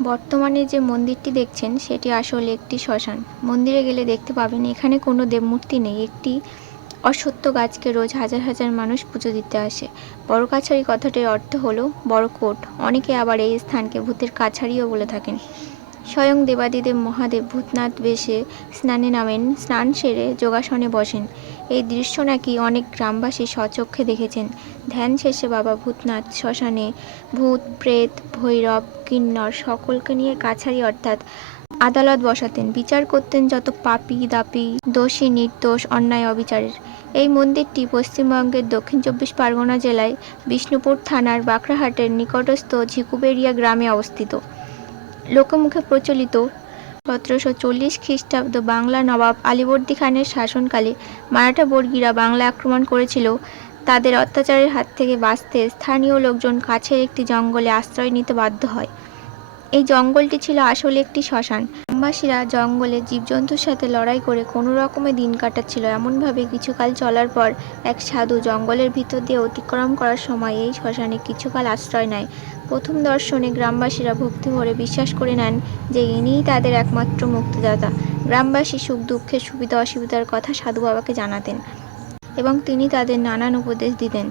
বর্তমানে যে মন্দিরটি দেখছেন সেটি আসলে একটি শ্মশান। মন্দিরে গেলে দেখতে পাবেন এখানে কোনো দেবমূর্তি নেই। একটি অশ্বত্থ গাছকে রোজ হাজার হাজার মানুষ পুজো দিতে আসে। বড় কাছারি কথাটির অর্থ হলো বড় কোট। অনেকে আবার এই স্থানকে ভূতের কাছারিও বলে থাকেন। স্বয়ং দেবাদিদেব মহাদেব ভূতনাথ বেশে স্নানে নামেন, স্নান সেরে যোগাসনে বসেন। এই দৃশ্য নাকি অনেক গ্রামবাসী স্বচক্ষে দেখেছেন। ধ্যান শেষে বাবা ভূতনাথ শ্মশানে ভূত, প্রেত, ভৈরব, কিন্নর সকলকে নিয়ে কাছারি অর্থাৎ আদালত বসাতেন। বিচার করতেন যত পাপী দাপী, দোষী নির্দোষ, অন্যায় অবিচারের। এই মন্দিরটি পশ্চিমবঙ্গের দক্ষিণ ২৪ পরগনা জেলায় বিষ্ণুপুর থানার বাঁকড়াহাটের নিকটস্থ ঝিকুবেড়িয়া গ্রামে অবস্থিত। লোকমুখে প্রচলিত ১৭৪০ খ্রিস্টাব্দ বাংলা নবাব আলীবর্দী খানের শাসনকালে মারাঠা বর্গীরা বাংলা আক্রমণ করেছিল। তাদের অত্যাচারের হাত থেকে বাঁচতে স্থানীয় লোকজন কাছের একটি জঙ্গলে আশ্রয় নিতে বাধ্য হয়। এই জঙ্গলটি ছিল আসলে একটি শ্মশান। গ্রামবাসীরা জঙ্গলে জীবজন্তুর সাথে লড়াই করে কোনো রকমে দিন কাটাচ্ছিল। এমনভাবে কিছুকাল চলার পর এক সাধু জঙ্গলের ভিতর দিয়ে অতিক্রম করার সময় এই শ্মশানে কিছুকাল আশ্রয় নেয়। প্রথম দর্শনে গ্রামবাসীরা ভক্তি ভরে বিশ্বাস করে নেন যে ইনিই তাদের একমাত্র মুক্তিদাতা। গ্রামবাসী সুখ দুঃখের সুবিধা অসুবিধার কথা সাধু বাবাকে জানাতেন এবং তিনি তাদের নানান উপদেশ দিতেন।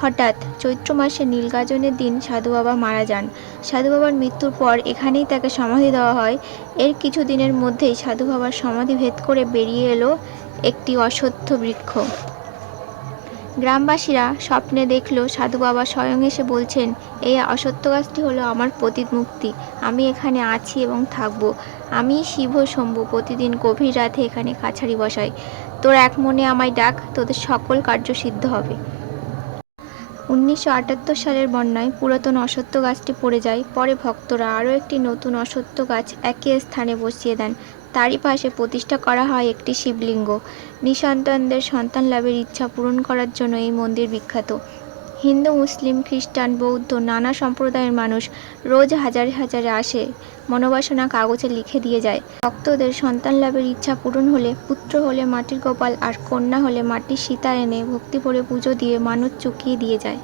হঠাৎ চৈত্র মাসের নীলগাজনের দিন সাধু বাবা মারা যান। সাধু বাবার মৃত্যুর পর এখানেই তাকে সমাধি দেওয়া হয়। এর কিছু দিনের মধ্যেই সাধু বাবার সমাধি ভেদ করে বেরিয়ে এলো একটি অশ্বত্থ বৃক্ষ। গ্রামবাসীরা স্বপ্নে দেখল সাধু বাবা স্বয়ং এসে বলছেন, এই অশ্বত্থ গাছটি হলো আমার পতিত মুক্তি। আমি এখানে আছি এবং থাকবো। আমি শিব শম্ভু, প্রতিদিন গভীর রাতে এখানে কাছারি বসাই। তোর এক মনে আমায় ডাক, তোদের সকল কার্য সিদ্ধ হবে। ১৯৭৮ সালের বন্যায় পুরাতন অশ্বত্থ গাছটি পড়ে যায়। পরে ভক্তরা আরও একটি নতুন অশ্বত্থ গাছ একই স্থানে বসিয়ে দেন। তারই পাশে প্রতিষ্ঠা করা হয় একটি শিবলিঙ্গ। নিঃসন্তানদের সন্তান লাভের ইচ্ছা পূরণ করার জন্য এই মন্দির বিখ্যাত। হিন্দু, মুসলিম, খ্রিস্টান, বৌদ্ধ নানা সম্প্রদায়ের মানুষ রোজ হাজারে হাজারে আসে, মনোবাসনা কাগজে লিখে দিয়ে যায়। ভক্তদের সন্তান লাভের ইচ্ছা পূরণ হলে, পুত্র হলে মাটির গোপাল আর কন্যা হলে মাটির সীতা এনে ভক্তি ভরে পুজো দিয়ে মানত চুকিয়ে দিয়ে যায়।